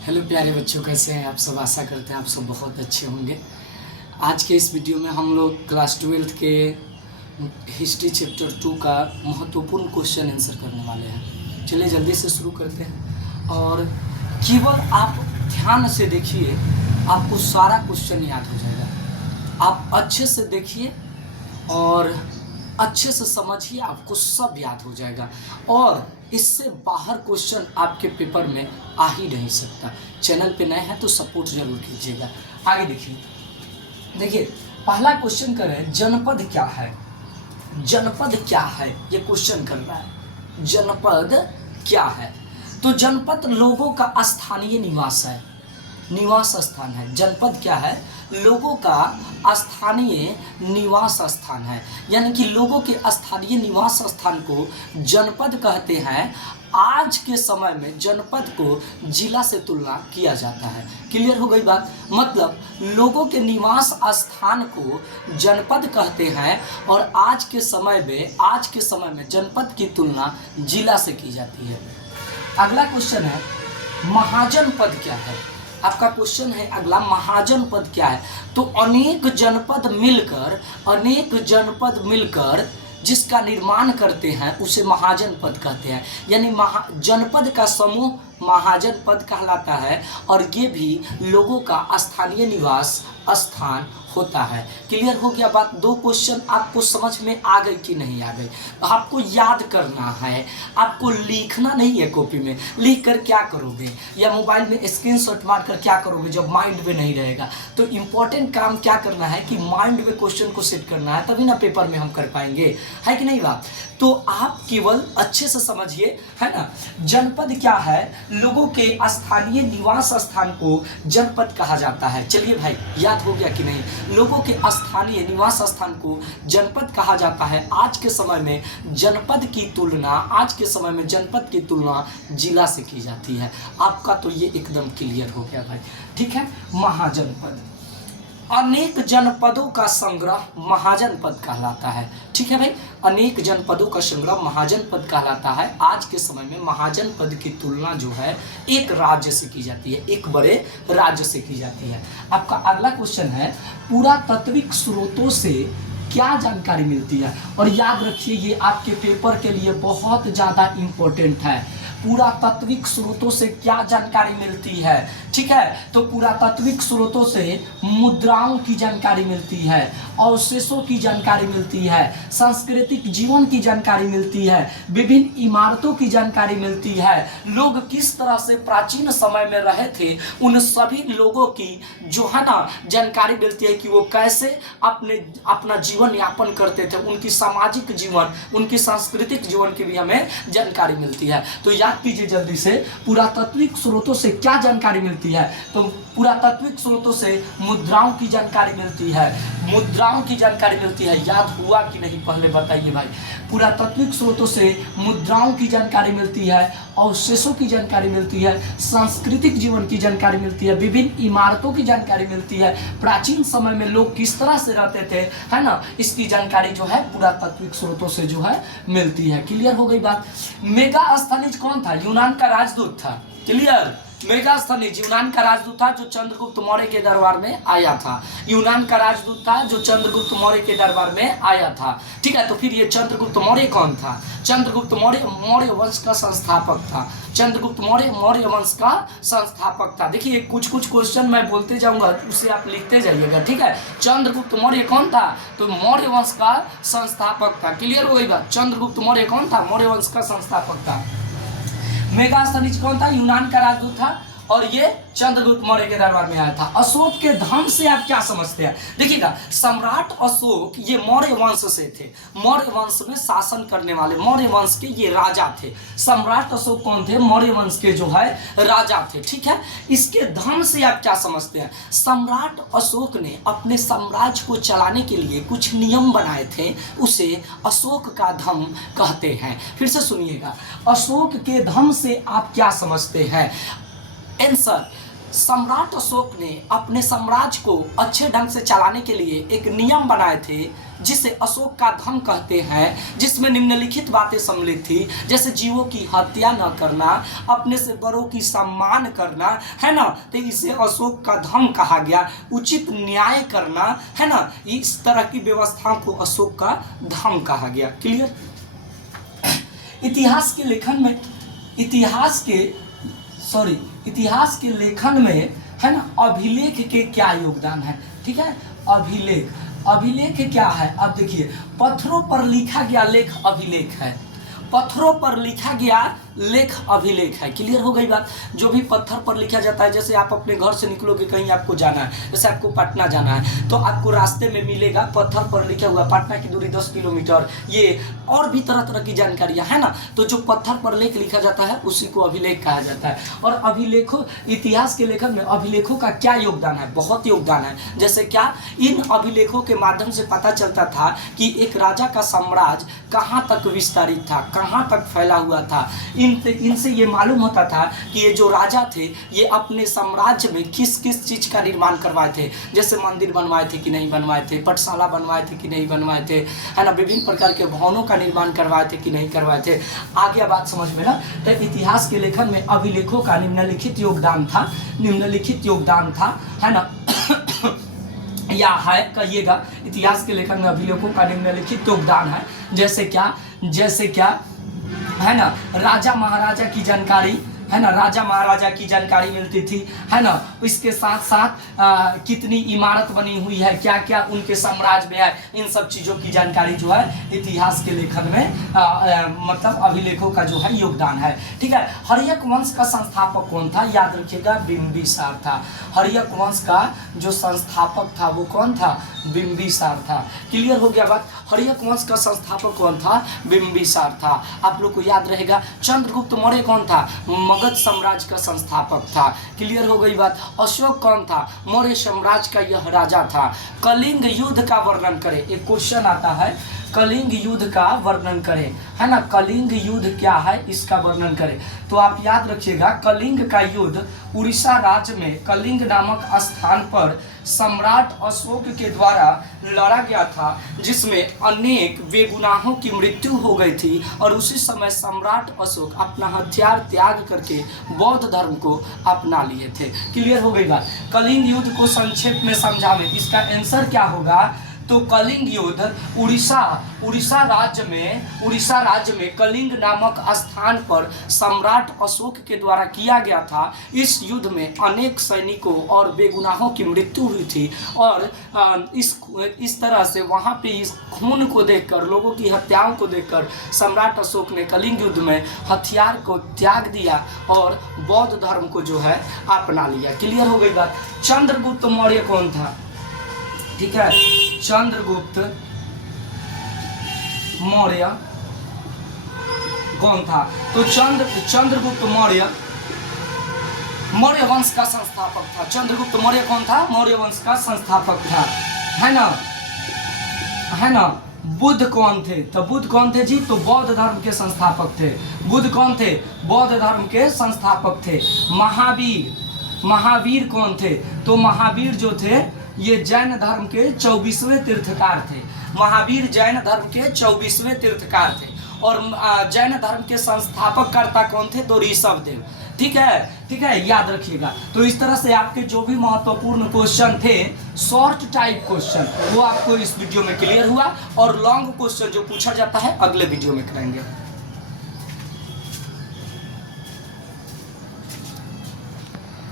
Hello प्यारे बच्चों, कैसे हैं आप सब। आशा करते हैं आप सब बहुत अच्छे होंगे। आज के इस वीडियो में हम लोग क्लास 12 के हिस्ट्री चैप्टर 2 का महत्वपूर्ण क्वेश्चन आंसर करने वाले हैं। चलिए जल्दी से शुरू करते हैं और केवल आप ध्यान से देखिए, आपको सारा क्वेश्चन याद हो जाएगा। आप अच्छे से देखिए और अच्छे से समझिए, आपको सब याद हो जाएगा और इससे बाहर क्वेश्चन आपके पेपर में आ ही नहीं सकता। चैनल पे नए हैं तो सपोर्ट जरूर कीजिएगा। आगे देखिए पहला क्वेश्चन करें, जनपद क्या है। जनपद क्या है ये क्वेश्चन कर रहा है। जनपद क्या है? तो जनपद लोगों का स्थानीय निवास है, निवास स्थान है। जनपद क्या है? लोगों का स्थानीय निवास स्थान है, यानी कि लोगों के स्थानीय निवास स्थान को जनपद कहते हैं। आज के समय में जनपद को जिला से तुलना किया जाता है। क्लियर हो गई बात? मतलब लोगों के निवास स्थान को जनपद कहते हैं और आज के समय में जनपद की तुलना जिला से की जाती है। अगला क्वेश्चन है, महाजनपद क्या है। आपका क्वेश्चन है अगला, महाजनपद क्या है। तो अनेक जनपद मिलकर जिसका निर्माण करते हैं उसे महाजनपद कहते हैं। यानी जनपद का समूह महाजनपद कहलाता है और ये भी लोगों का स्थानीय निवास स्थान होता है। क्लियर हो गया बात? दो क्वेश्चन आपको समझ में आ गई कि नहीं आ गई? आपको याद करना है, आपको लिखना नहीं है। कॉपी में लिख कर क्या करोगे या मोबाइल में स्क्रीनशॉट मार कर क्या करोगे जब माइंड में नहीं रहेगा? तो इम्पोर्टेंट काम क्या करना है कि माइंड में क्वेश्चन को सेट करना है, तभी ना पेपर में हम कर पाएंगे, है कि नहीं बात? तो आप केवल अच्छे से समझिए, है ना। जनपद क्या है? लोगों के स्थानीय निवास स्थान को जनपद कहा जाता है। चलिए भाई, याद हो गया कि नहीं? लोगों के स्थानीय निवास स्थान को जनपद कहा जाता है। आज के समय में जनपद की तुलना जिला से की जाती है। आपका तो ये एकदम क्लियर हो गया भाई, ठीक है। महाजनपद, अनेक जनपदों का संग्रह महाजनपद कहलाता है, ठीक है भाई। अनेक जनपदों का संग्रह महाजनपद कहलाता है। आज के समय में महाजनपद की तुलना जो है एक राज्य से की जाती है, एक बड़े राज्य से की जाती है। आपका अगला क्वेश्चन है, पुरातात्विक स्रोतों से क्या जानकारी मिलती है। और याद रखिए ये आपके पेपर के लिए बहुत ज़्यादा इम्पोर्टेंट है। पुरातात्विक स्रोतों से क्या जानकारी मिलती है, ठीक है। तो पुरातात्विक स्रोतों से मुद्राओं की जानकारी मिलती है, अवशेषों की जानकारी मिलती है, सांस्कृतिक जीवन की जानकारी मिलती है, विभिन्न इमारतों की जानकारी मिलती है, लोग किस तरह से प्राचीन समय में रहे थे उन सभी लोगों की जो है ना जानकारी मिलती है कि वो कैसे अपना जीवन यापन करते थे, उनकी सामाजिक जीवन, उनकी सांस्कृतिक जीवन की भी हमें जानकारी मिलती है। तो याद कीजिए जल्दी से, पुरातात्विक स्रोतों से क्या जानकारी मिलती है। तो पुरातात्विक स्रोतों से मुद्राओं की जानकारी मिलती है, मुद्राओं की जानकारी मिलती है। याद हुआ कि नहीं पहले बताइए भाई? पुरातात्विक स्रोतों से मुद्राओं की जानकारी मिलती है, अवशेषों की जानकारी मिलती है, सांस्कृतिक जीवन की जानकारी मिलती है, विभिन्न इमारतों की जानकारी मिलती है, प्राचीन समय में लोग किस तरह से रहते थे, है ना, इसकी जानकारी जो है पुरातात्विक स्रोतों से जो है मिलती है। क्लियर हो गई बात? मेगास्थनीज कौन था? यूनान का राजदूत था। क्लियर? मेगास्थनीज यूनान का राजदूत था जो चंद्रगुप्त मौर्य के दरबार में आया था। यूनान का राजदूत था जो चंद्रगुप्त मौर्य के दरबार में आया था, ठीक है। तो फिर ये चंद्रगुप्त मौर्य कौन था? चंद्रगुप्त मौर्य वंश का संस्थापक था। चंद्रगुप्त मौर्य वंश का संस्थापक था। देखिए कुछ क्वेश्चन मैं बोलते जाऊंगा, उसे आप लिखते जाइएगा, ठीक है। चंद्रगुप्त मौर्य कौन था? तो मौर्य वंश का संस्थापक था। क्लियर हो गई बात? चंद्रगुप्त मौर्य कौन था? मौर्य वंश का संस्थापक था। मेगास्थनीज कौन था? यूनान का राजदूत था और ये चंद्रगुप्त मौर्य के दरबार में आया था। अशोक के धर्म से आप क्या समझते हैं? देखिएगा, सम्राट अशोक ये मौर्य वंश से थे, मौर्य वंश में शासन करने वाले, मौर्य वंश के ये राजा थे। सम्राट अशोक कौन थे? मौर्य वंश के जो है राजा थे, ठीक है। इसके धर्म से आप क्या समझते हैं? सम्राट अशोक ने अपने साम्राज्य को चलाने के लिए कुछ नियम बनाए थे, उसे अशोक का धर्म कहते हैं। फिर से सुनिएगा, अशोक के धर्म से आप क्या समझते हैं? आंसर, सम्राट अशोक ने अपने साम्राज्य को अच्छे ढंग से चलाने के लिए एक नियम बनाए थे जिसे अशोक का धर्म कहते हैं, जिसमें निम्नलिखित बातें सम्मिलित थी, जैसे जीवों की हत्या न करना, अपने से बड़ों की सम्मान करना, है ना, तो इसे अशोक का धर्म कहा गया। उचित न्याय करना, है ना, इस तरह की व्यवस्थाओं को अशोक का धर्म कहा गया। क्लियर। इतिहास के लेखन में इतिहास के लेखन में, है ना, अभिलेख के क्या योगदान है। ठीक है, अभिलेख क्या है। अब देखिए, पत्थरों पर लिखा गया लेख अभिलेख है, पत्थरों पर लिखा गया लेख अभिलेख है। क्लियर हो गई बात। जो भी पत्थर पर लिखा जाता है, जैसे आप अपने घर से निकलोगे, कहीं आपको जाना है, जैसे आपको पटना जाना है, तो आपको रास्ते में मिलेगा पत्थर पर लिखा हुआ पटना की दूरी 10 किलोमीटर, ये और भी तरह तरह की जानकारियां, है ना। तो जो पत्थर पर लेख लिखा जाता है उसी को अभिलेख कहा जाता है। और अभिलेखों, इतिहास के लेखन में अभिलेखों का क्या योगदान है, बहुत योगदान है। जैसे क्या, इन अभिलेखों के माध्यम से पता चलता था कि एक राजा का साम्राज्य कहाँ तक विस्तारित था, कहाँ तक फैला हुआ था। इनसे ये मालूम होता था कि ये जो राजा थे ये अपने साम्राज्य में किस किस चीज का निर्माण करवाए थे, जैसे मंदिर बनवाए थे कि नहीं बनवाए थे, पाठशाला बनवाए थे कि नहीं बनवाए थे, है ना, विभिन्न प्रकार के भवनों का निर्माण करवाए थे कि नहीं करवाए थे। आगे बात समझ में ना। तो इतिहास के लेखन में अभिलेखों का निम्नलिखित योगदान था, है ना, या है कहिएगा। इतिहास के लेखन में अभिलेखों का निम्नलिखित योगदान है। जैसे क्या, है ना, राजा महाराजा की जानकारी, है ना, राजा महाराजा की जानकारी मिलती थी, है ना। इसके साथ साथ कितनी इमारत बनी हुई है, क्या क्या उनके साम्राज्य में है, इन सब चीज़ों की जानकारी जो है इतिहास के लेखन में मतलब अभिलेखों का जो है योगदान है। ठीक है। हर्यक वंश का संस्थापक कौन था, याद रखिएगा, बिंबिसार था। हर्यक वंश का जो संस्थापक था वो कौन था, बिंबिसार था। क्लियर हो गया बात। हर्यक वंश का संस्थापक कौन था, बिंबिसार था। आप लोग को याद रहेगा। चंद्रगुप्त मौर्य कौन था, मगध साम्राज्य का संस्थापक था। क्लियर हो गई बात। अशोक कौन था, मौर्य साम्राज्य का यह राजा था। कलिंग युद्ध का वर्णन करें, एक क्वेश्चन आता है, कलिंग युद्ध का वर्णन करें, है ना, कलिंग युद्ध क्या है इसका वर्णन करें। तो आप याद रखिएगा, कलिंग का युद्ध उड़ीसा राज्य में कलिंग नामक स्थान पर सम्राट अशोक के द्वारा लड़ा गया था, जिसमें अनेक बेगुनाहों की मृत्यु हो गई थी। और उसी समय सम्राट अशोक अपना हथियार त्याग करके बौद्ध धर्म को अपना लिए थे। क्लियर हो गई बात। कलिंग युद्ध को संक्षेप में समझावें, इसका आंसर क्या होगा। तो कलिंग युद्ध उड़ीसा राज्य में कलिंग नामक स्थान पर सम्राट अशोक के द्वारा किया गया था। इस युद्ध में अनेक सैनिकों और बेगुनाहों की मृत्यु हुई थी। और इस तरह से वहाँ पे इस खून को देखकर, लोगों की हत्याओं को देखकर सम्राट अशोक ने कलिंग युद्ध में हथियार को त्याग दिया और बौद्ध धर्म को जो है अपना लिया। क्लियर हो गई बात। चंद्रगुप्त मौर्य कौन था, ठीक है, चंद्रगुप्त मौर्य कौन था। तो चंद्रगुप्त मौर्य वंश का संस्थापक था। चंद्रगुप्त मौर्य कौन था, मौर्य वंश का संस्थापक था, है ना। बुद्ध कौन थे, तो बुद्ध कौन थे जी, तो बौद्ध धर्म के संस्थापक थे। बुद्ध कौन थे, बौद्ध धर्म के संस्थापक थे। महावीर कौन थे, तो महावीर जो थे ये जैन धर्म के 24वें तीर्थकार थे। महावीर जैन धर्म के 24वें तीर्थकार थे। और जैन धर्म के संस्थापक कर्ता कौन थे, तो ऋषभदेव। ठीक है, याद रखिएगा। तो इस तरह से आपके जो भी महत्वपूर्ण क्वेश्चन थे, शॉर्ट टाइप क्वेश्चन, वो आपको इस वीडियो में क्लियर हुआ। और लॉन्ग क्वेश्चन जो पूछा जाता है अगले वीडियो में करेंगे।